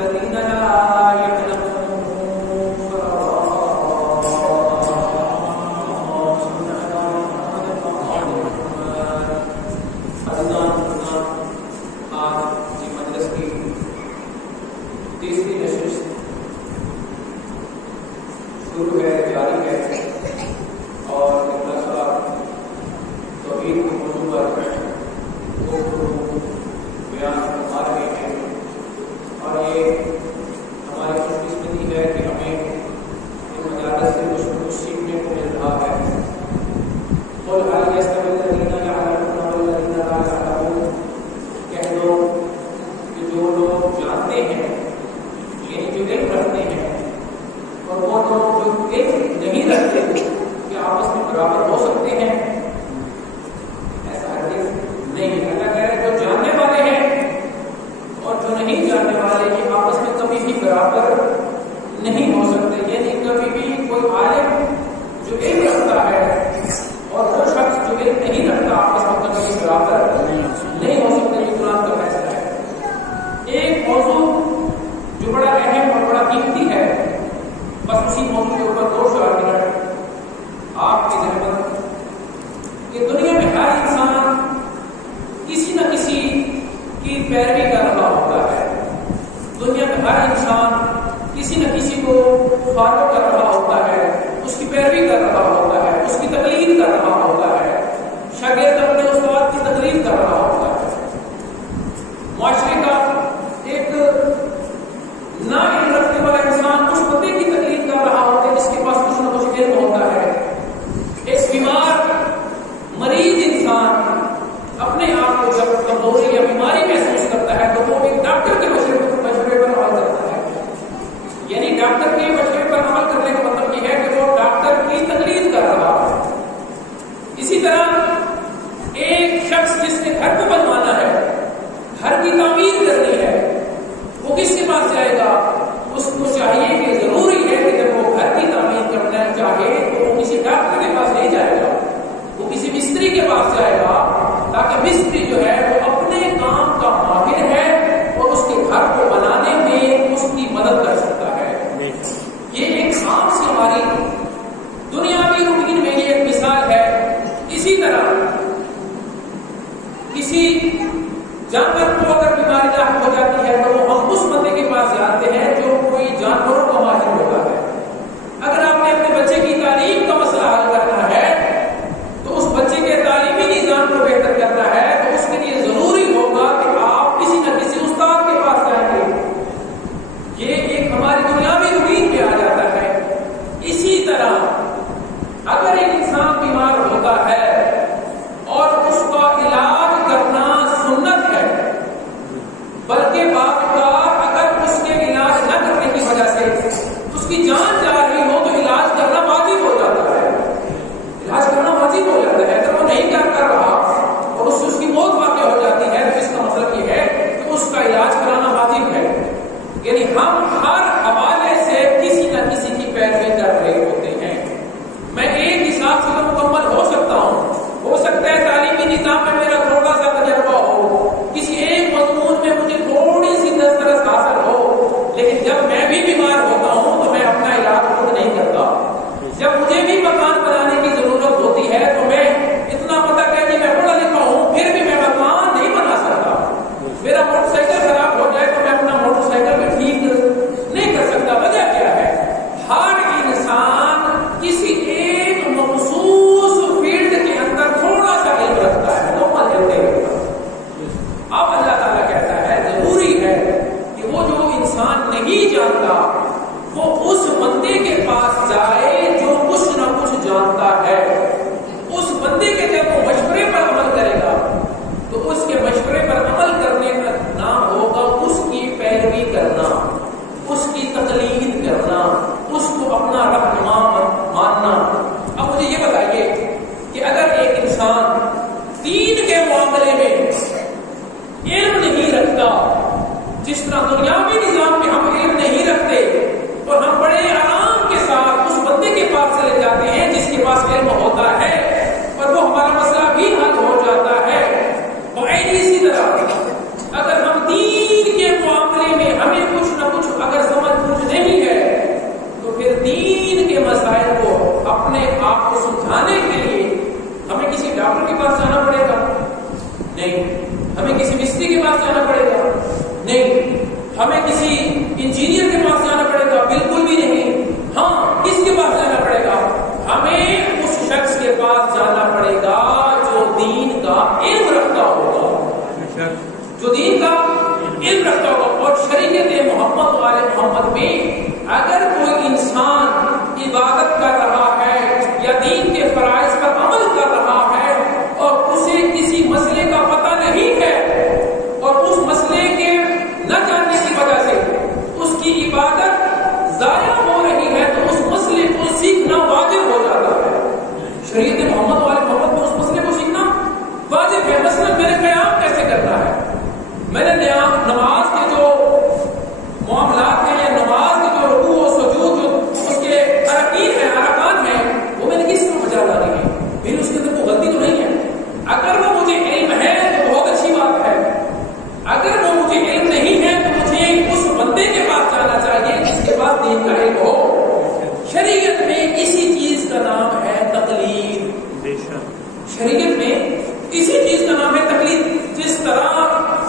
الذين لا يعلمون تیسری نشست شروع ہے، جاری ہے، اور توحید کے موضوع پر بیان فرما رہے ہیں، اور یہ ہماری خوش قسمتی ہے کہ ہمیں ان مجالس سے کچھ سیکھنے کو مل رہا ہے۔ قل هل يستوي الذين يعلمون والذين لا يعلمون، کہہ دو کہ جو لوگ جانتے ہیں یعنی جو علم رکھتے ہیں اور وہ لوگ جو علم نہیں رکھتے کہ آپس میں برابر ہو سکتے ہیں؟ ایسا ہرگز نہیں۔ اللہ کہہ رہے جو جاننے والے ہیں اور جو نہیں جاننے والے یہ آپس میں کبھی بھی برابر نہیں ہو سکتے، یعنی کبھی بھی کوئی عالم جو علم رکھتا ہے اور وہ شخص جو علم نہیں رکھتا آپس میں کبھی بھی برابر نہیں ہو سکتے۔ یہ قرآن کا فیصلہ ہے۔ ایک موضوع جو بڑا اہم اور بڑا قیمتی ہے، بس اسی موضوع کے اوپر 2-4 منٹ آپ کی ذہن کہ دنیا میں ہر انسان کسی نہ کسی کی پیروی کر رہا ہوتا ہے۔ دنیا میں ہر انسان کسی نہ کسی کو فالو کر رہا ہوتا ہے، اس کی پیروی کر رہا ہوتا ہے، اس کی تقلید کر رہا ہوتا ہے، شاگرد اپنے استاد کی تقلید کر رہا ہوتا ہے۔ معاشرے کا ایک نا علم رکھنے والا انسان اس بندے کی تقلید کر رہا ہوتا ہے جس کے پاس کچھ نہ کچھ علم ہوتا ہے۔ ایک بیمار مریض انسان اپنے آپ کو جب کمزوری یا بیماری محسوس کرتا ہے تو وہ ایک ڈاکٹر کے مشورے پر عمل کرتا ہے، یعنی ڈاکٹر کے مشورے پر عمل کرنے کا مطلب یہ ہے کہ وہ ڈاکٹر کی تقلید کر رہا ہے۔ اسی طرح ایک شخص جس نے گھر کو بنوانا ہے، گھر کی تعمیر کرنی ہے، وہ کس کے پاس جائے گا؟ اس کو چاہیے کہ ضروری ہے کہ جب وہ گھر کی تعمیر کرنا چاہے تو وہ کسی ڈاکٹر کے پاس نہیں جائے گا، وہ کسی مستری کے پاس جائے گا، تاکہ مستری جو ہے وہ اپنے کام کا ماہر ہے اور اس کے گھر کو بنانے میں اس کی مدد کر سکتا ہے۔ یہ ایک عام سی ہماری دنیاوی روٹین میں یہ ایک مثال ہے۔ اسی طرح کسی جانور کو اگر بیماری لاحق ہو جاتی ہے تو وہ ہم اس بندے کے پاس جاتے ہیں جو کوئی جانوروں کا ماہر ہوتا ہے۔ اگر آپ نے اپنے بچے کی تعلیم کا مسئلہ حل کرنا ہے تو اس بچے کے تعلیمی نظام کو بہتر کرنا ہے تو اس کے لیے ضروری ہوگا کہ آپ کسی نہ کسی استاد کے پاس جائیں گے۔ یہ ایک ہماری دنیاوی روٹین میں آ جاتا ہے۔ اسی طرح اگر ایک انسان بیمار ہوتا ہے اور اس کا علاج کرنا سنت ہے، بلکہ بعض اوقات اگر اس کے علاج نہ کرنے کی وجہ سے اس کی جان جا رہی ہو تو علاج کرنا واجب ہو جاتا ہے۔ علاج کرنا واجب ہو جاتا ہے، اگر وہ نہیں کر رہا اور اس سے اس کی موت واقع ہو جاتی ہے تو اس کا مطلب یہ ہے کہ اس کا علاج کرانا واجب ہے۔ یعنی ہم ہر حوالے سے کسی نہ کسی کی پیروی کر رہے ہوتے ہیں۔ میں ایک حساب سے تو مکمل ہو سکتا ہوں، ہو سکتا ہے تعلیمی نظام میں میرا تھوڑا سا تجربہ ہو، کسی ایک مضمون میں مجھے تھوڑی سی دسترس حاصل ہو، لیکن جب میں بھی بیمار ہوتا ہوں تو میں اپنا علاج خود نہیں کرتا۔ جب مجھے بھی مکان بنانے کی ضرورت ہوتی ہے تو میں اتنا پتہ کہ میں پڑھا لکھا ہوں پھر بھی میں مکان نہیں بنا سکتا۔ میرا موٹر سائیکل خراب ہو جائے تو میں اپنا موٹر سائیکل بھی ٹھیک نہیں کر سکتا۔ وجہ کیا ہے؟ ہر انسان کسی ایک مخصوص فیلڈ کے اندر تھوڑا سا علم رکھتا ہے، مکمل علم نہیں رکھتا۔ اب اللہ تعالیٰ کہتا ہے ضروری ہے کہ وہ جو انسان نہیں جانتا وہ اس بندے کے پاس جائے جو کچھ نہ کچھ جانتا ہے۔ اس بندے کے جب وہ مشورے پر عمل کرے گا تو اس کے مشورے پر عمل کرنے کا نام ہوگا اس کی پیروی کرنا، اس کی تقلید کرنا، اس کو اپنا رہنما ماننا۔ اب مجھے یہ بتائیے کہ اگر ایک انسان دین کے معاملے میں علم نہیں رکھتا، جس طرح دنیاوی نظام میں ہم علم نہیں رکھتے نہیں. ہمیں کسی انجینئر کے پاس جانا پڑے گا؟ بالکل بھی نہیں. ہاں، کس کے پاس جانا پڑے گا؟ ہمیں اس شخص کے پاس جانا پڑے گا جو دین کا علم رکھتا ہوگا، جو دین کا علم رکھتا ہوگا. اور شریعت محمد والے محمد میں اگر کوئی انسان عبادت کر رہا ہے یا دین کے فرائض پر عمل کر رہا ہے اور اسے کسی مسئلے کا پتہ نہیں ہے اور اس مسئلے کے نہ جاننے کی وجہ سے اس کی عبادت ضائع ہو رہی ہے تو اس مسئلے کو سیکھنا واجب ہو جاتا ہے. شریعت محمد والے محمد میں اس مسئلے کو سیکھنا واجب ہے. مثلا میں نے قیام کیسے کرنا ہے، میں نے نماز کے جو معاملات ہیں یا نماز کے جو رکوع و سجود جو اس کے ارکان ہیں وہ میں نے کس طرح بجا لانے ہیں. میری اس کے اندر کوئی غلطی تو نہیں ہے. اگر وہ مجھے علم ہے تو بہت اچھی بات ہے، اگر وہ مجھے علم نہیں ہے تو مجھے اس بندے کے پاس جانا چاہیے جس کے پاس دین کا علم ہو. شریعت میں اسی چیز کا نام ہے تقلید. شریعت میں اسی چیز کا نام ہے تقلید. جس طرح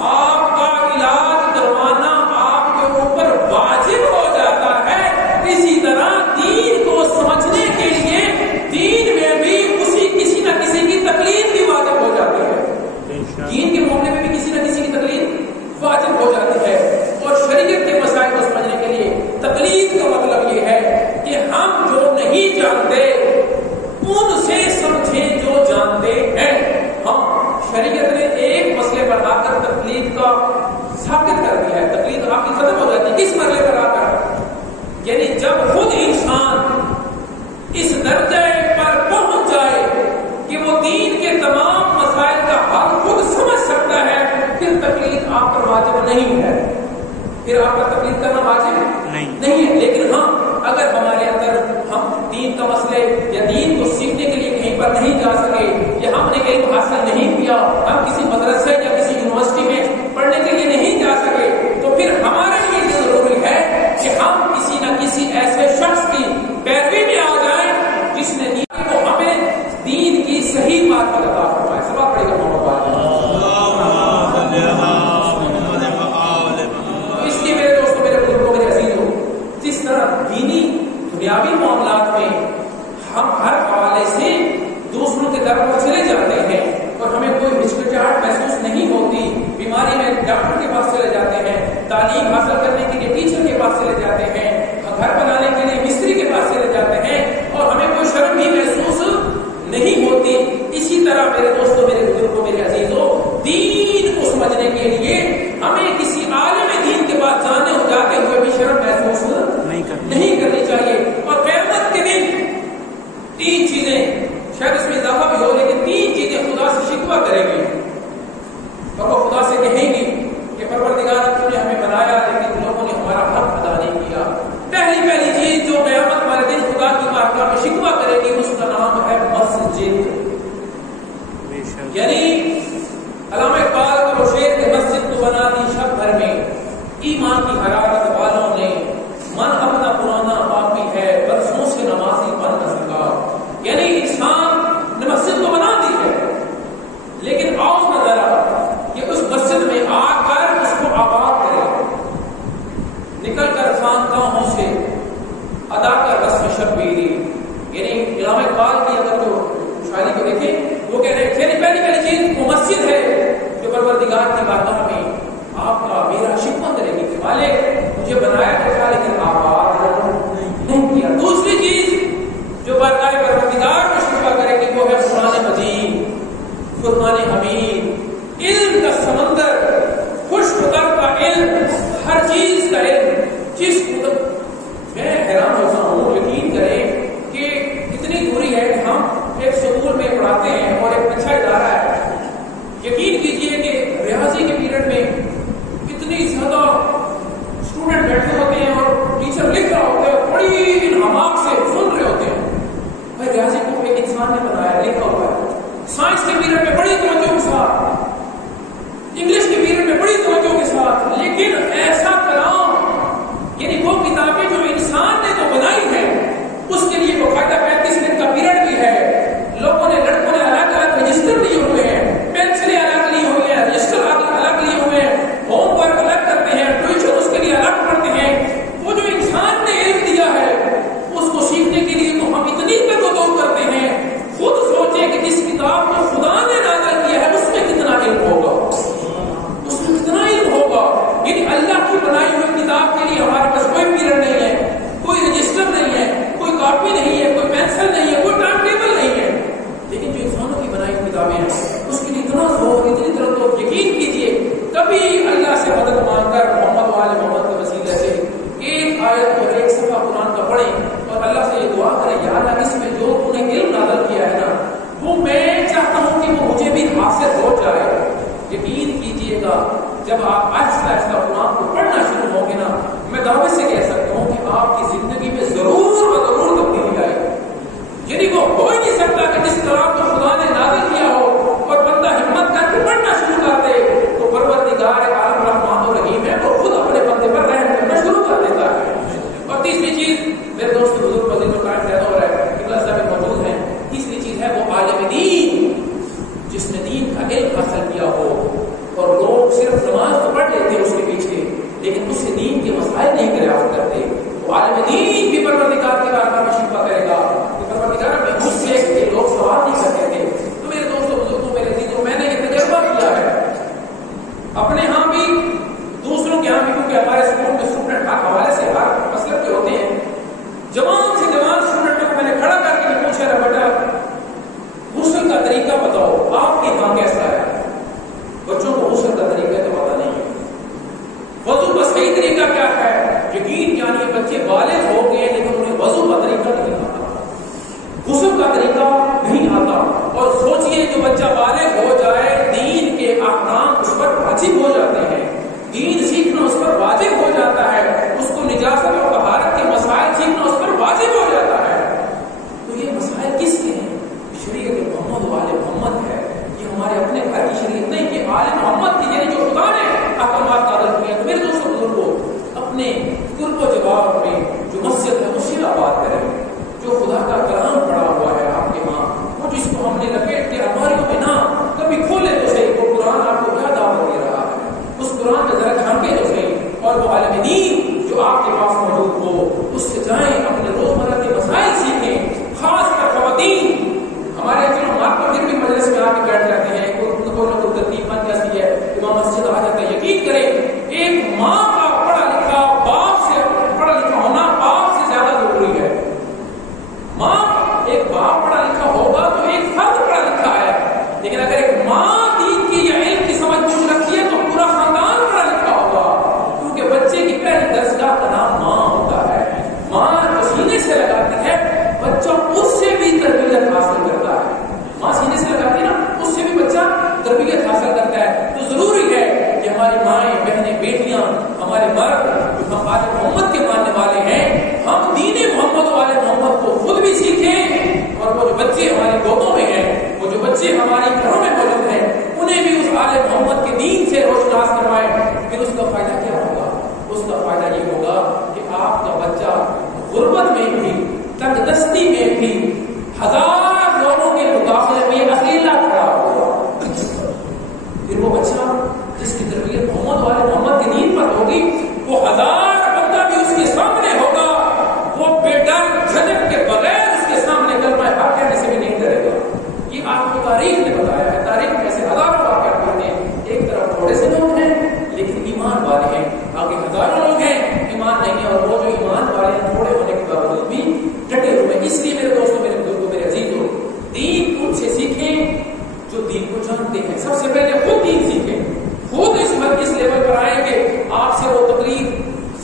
آپ کا علاج کروانا آپ کے اوپر واجب ہو جاتا ہے، اسی طرح دین کو سمجھنے کے لیے دین میں بھی کسی نہ کسی کی تقلید بھی واجب ہو جاتی ہے. دین کے معاملے میں بھی کسی نہ کسی کی تقلید واجب ہو جاتی ہے. اور شریعت کے مسائل کو سمجھنے کے لیے تقلید کا مطلب یہ ہے کہ ہم جو نہیں جانتے ان سے سمجھیں جو جانتے ہیں. ہم شریعت نے ایک مسئلے پر آ کر تقلید کا ثابت کر دیا ہے. تقلید آپ کی ختم ہو جاتی ہے کس مرحلے پر آ کر، یعنی جب خود انسان اس درجے پر پہنچ جائے کہ وہ دین کے تمام مسائل کا حل خود سمجھ سکتا ہے، پھر تقلید آپ پر واجب نہیں ہے. پھر آپ کا تقلید کرنا واجب نہیں ہے. لیکن ہاں، اگر ہمارے اندر ہم دین کا مسئلے یا دین کو سیکھنے کے لیے کہیں پر نہیں جا سکے یا ہم نے علم حاصل نہیں کیا، ہم کسی مدرسے یا کسی یونیورسٹی میں پڑھنے کے لیے نہیں جا سکے، تو پھر ہمارے لیے یہ ضروری ہے کہ ہم کسی نہ کسی ایسے شخص کی پیروی میں آ جائیں جس نے دین کو ہمیں دین کی صحیح بات پر عطا فرمائے. سبق پڑے گا محمد بات. اس لیے میرے دوستوں، میرے بزرگوں، میرے عزیزوں، جس طرح دینی دنیاوی معاملات میں ہم ہر حوالے سے دوسروں کے در پر چلے جاتے ہیں اور ہمیں کوئی ہچکچاہٹ محسوس نہیں ہوتی. بیماری میں ڈاکٹر کے پاس چلے جاتے ہیں، تعلیم حاصل کرنے کے لیے ٹیچر کے پاس چلے جاتے ہیں، گھر بنانے کے لیے مستری کے پاس چلے جاتے ہیں اور ہمیں کوئی شرم بھی محسوس نہیں ہوتی. اسی طرح میرے دوستوں، میرے بزرگوں، میرے عزیزوں، دین کو سمجھنے کے لیے ہمیں کسی عالم دین کے پاس جاتے ہوئے بھی شرم محسوس نہیں کرنی چاہیے. اور قیامت کے دن تین چیزیں، شاید اس میں اضافہ بھی ہو لیکن تین چیزیں خدا سے شکوہ کریں گی اور وہ خدا سے کہیں گی کہ پروردگار تو نے ہمیں بنایا لیکن لوگوں نے ہمارا حق ادا نہیں کیا. پہلی چیز جو قیامت والے دن خدا کی بارگاہ میں شکوہ کرے گی اس کا نام ہے مسجد. یعنی علامہ اقبال کا وہ شعر کہ مسجد تو بنا دی شب بھر میں ایمان کی حرارت والوں نے، من اپنا پرانا باقی ہے برسوں سے نمازی بن نہ سکا. یعنی انسان نے مسجد تو بنا دی ہے لیکن آؤ نہ ذرا کہ اس مسجد میں آ کر اس کو آباد کرے، نکل کر خانقاہوں سے ادا کر رسم شبیری. یعنی علامہ اقبال کی اگر جو شاعری کو دیکھیں وہ کہہ رہے ہیں کہ پہلی چیز وہ مسجد ہے جو پروردگار کی بارگاہ میں آپ کا میرا شکوہ کرے گی کہ مالک مجھے بنایا تو تھا لیکن آباد نہیں کیا. دوسری چیز جو بارگاہ پروردگار میں شکوہ کرے گی وہ ہے قرآن مجید، فرقان حمید، علم کا سمندر، خوش خطر کا علم، ہر چیز کا علم. جس میں حیران ہوتا ہوں، یقین کریں کہ اتنی دوری ہے کہ ہم ایک سکول میں پڑھاتے ہیں اور ایک اچھا ادارہ ہے. یقین کیجئے کہ ریاضی کے پیریڈ میں اتنی زیادہ اسٹوڈنٹ بیٹھے ہوتے ہیں اور ٹیچر لکھ رہا ہوتا ہے، بڑی انہماک سے سن رہے ہوتے ہیں. بھائی ریاضی کو ایک انسان نے بنایا، لکھا ہوا ہے. سائنس کے پیریڈ میں بڑی توجہ کے ساتھ، انگلش کے پیریڈ میں بڑی توجہ کے ساتھ، لیکن ایسا کلام یعنی وہ کتابیں جو انسان نے جو بنائی ہے اس کے لیے وہ باقاعدہ 35 منٹ کا پیریڈ بھی ہے. لوگوں نے، لڑکوں نے الگ الگ رجسٹر لیے ہوئے ہیں، پینسلیں الگ لی ہوئی ہیں، رجسٹر الگ لیے ہوئے ہیں، ہوم ورک الگ کرتے کیونکہ ہمارے اسکول میں اسٹوڈنٹ ہر حوالے سے ہر مسلک کے ہوتے ہیں. جوان سے جوان اسٹوڈنٹوں کو میں نے کھڑا کر کے پوچھا رہا بیٹا غسل کا طریقہ بتاؤ آپ کے یہاں کیسا ہے. بچوں کو غسل کا طریقہ تو پتا نہیں ہے. وضو کا صحیح طریقہ کیا ہے؟ یقین جانیے بچے بالغ ہو گئے لیکن انہیں وضو کا طریقہ نہیں آتا, غسل کا طریقہ نہیں آتا. اور سوچئے جو بچہ بالغ ہو جائے دین کے احکام اس پر واجب ہو جاتے ہیں, دین سیکھنا اس پر واجب ہو جاتا ہے, اس کو نجاست اور طہارت کے مسائل سیکھنا اس پر واجب ہو جاتا ہے. تو یہ مسائل کس کے ہیں؟ شریعت محمد والے محمد ہے. یہ ہمارے اپنے گھر کی شریعت نہیں, یہ آل محمد کی یعنی جو خدا نے احکامات نازل کیے ہیں. تو میرے دوستوں بزرگوں اپنے قرب و جواب میں جو مسجد ہے اس سے بات کریں, جو خدا کا کلام پڑا ہوا ہے آپ کے وہاں, وہ جس کو ہم نے لپیٹ کے الماریوں میں نہ کبھی کھولے تو صحیح, وہ قرآن آپ کو کیا دعوت دے رہا ہے, اس قرآن میں ذرا جھانکے تو صحیح. اور وہ عالم دین جو آپ کے پاس موجود ہو اس سے جائیں, اپنے روزمرہ کے مسائل سیکھیں. خاص کر خواتین ہمارے جو آپ کو پھر بھی مجلس میں آ کے بیٹھ جاتے ہیں, کوئی نہ کوئی ترتیب بن جاتی ہے, امام مسجد آ جاتا ہے. یقین کریں ایک ماں کا پڑھا لکھا باپ سے پڑھا لکھا ہونا باپ سے زیادہ ضروری ہے. ماں ایک باپ پڑھا لکھا ہوگا تو ایک فرد پڑھا لکھا ہے, لیکن اگر ایک ماں دین کی یا علم کی سمجھ بوجھ رکھتی ہے تو پورا خاندان پڑھا لکھا ہوگا. کیونکہ بچے کی پہلی درسگاہ کا نام ماں ہوتا ہے. ماں جو سینے سے لگاتی ہے بچہ اس سے بھی تربیت حاصل کرتا ہے. ماں سینے سے لگاتی ہے نا, اس سے بھی بچہ تربیت حاصل کرتا ہے. تو ضروری ہے کہ ہماری مائیں بہنیں بیٹیاں ہمارے مرد جو ہم آل محمد کے ماننے والے ہیں ہم دین محمد والے محمد کو خود بھی سیکھیں, اور وہ جو بچے ہماری گودوں میں ہیں, وہ جو بچے ہماری گھروں میں موجود ہیں انہیں بھی اس آل محمد کے دین سے روشناس کروائیں. پھر اس کا فائدہ کیا ہوگا؟ اس کا فائدہ یہ ہوگا کہ آپ کا بچہ غربت میں بھی تنگ دستی میں بھی ہزار لوگوں کے مقابلے میں اکیلا کھڑا ہوگا. پھر وہ بچہ جس کی تربیت محمد والے محمد کے دین پر ہوگی وہ ہزار بندہ بھی اس کے سامنے ہوگا, وہ بے ڈر جھجک کے بغیر اس کے سامنے کلمہ حق کہنے سے بھی نہیں ڈرے گا. یہ آپ کو تاریخ نے بتایا ہے. تاریخ میں ایسے ہزاروں واقعات ہوتے ہیں. ایک طرف تھوڑے سے لوگ ہیں لیکن ایمان والے ہیں, آگے ہزاروں لوگ ہیں ایمان نہیں ہے, اور وہ جو ایمان والے ہیں تھوڑے ہونے کے باوجود بھی ڈٹے ہوئے. اس لیے میرے دوستوں, میرے بزرگوں, میرے عزیزوں, دین ان سے سیکھیں جو دین کو جانتے ہیں. سب سے پہلے خود دین سیکھیں, خود اس لیول پر آئیں کہ آپ سے وہ تقریر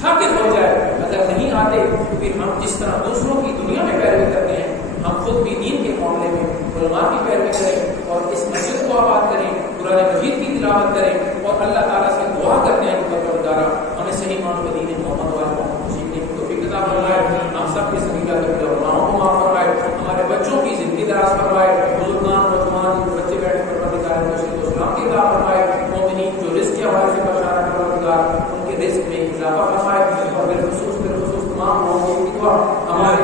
ثابت ہو جائے. اگر نہیں آتے تو پھر ہم جس طرح دوسروں کی دنیا میں پیروی کرتے ہیں ہم خود بھی دین کے معاملے میں علماء کی پیروی کریں اور اس مسجد کو آباد کریں, قرآن مجید کی تلاوت کریں, اور اللہ تعالیٰ سے دعا کرتے ہیں کہ پروردگار ہمیں صحیح معنوں میں دین محمد والے محمد کو سیکھنے کی توفیق عطا فرمائے. ہم سب کے سبیلا کرتے گناہوں کو معاف فرمائے, ہمارے بچوں کی زندگی دراز فرمائے, بزرگان نوجوان بچے بیٹھے پروردگار کو اسلام کی عطا فرمائے. مومنین جو رزق کے حوالے سے پریشان ہے پروردگار ان کے رزق میں اضافہ فرمائے, اور بالخصوص تمام لوگوں کی دعا ہمارے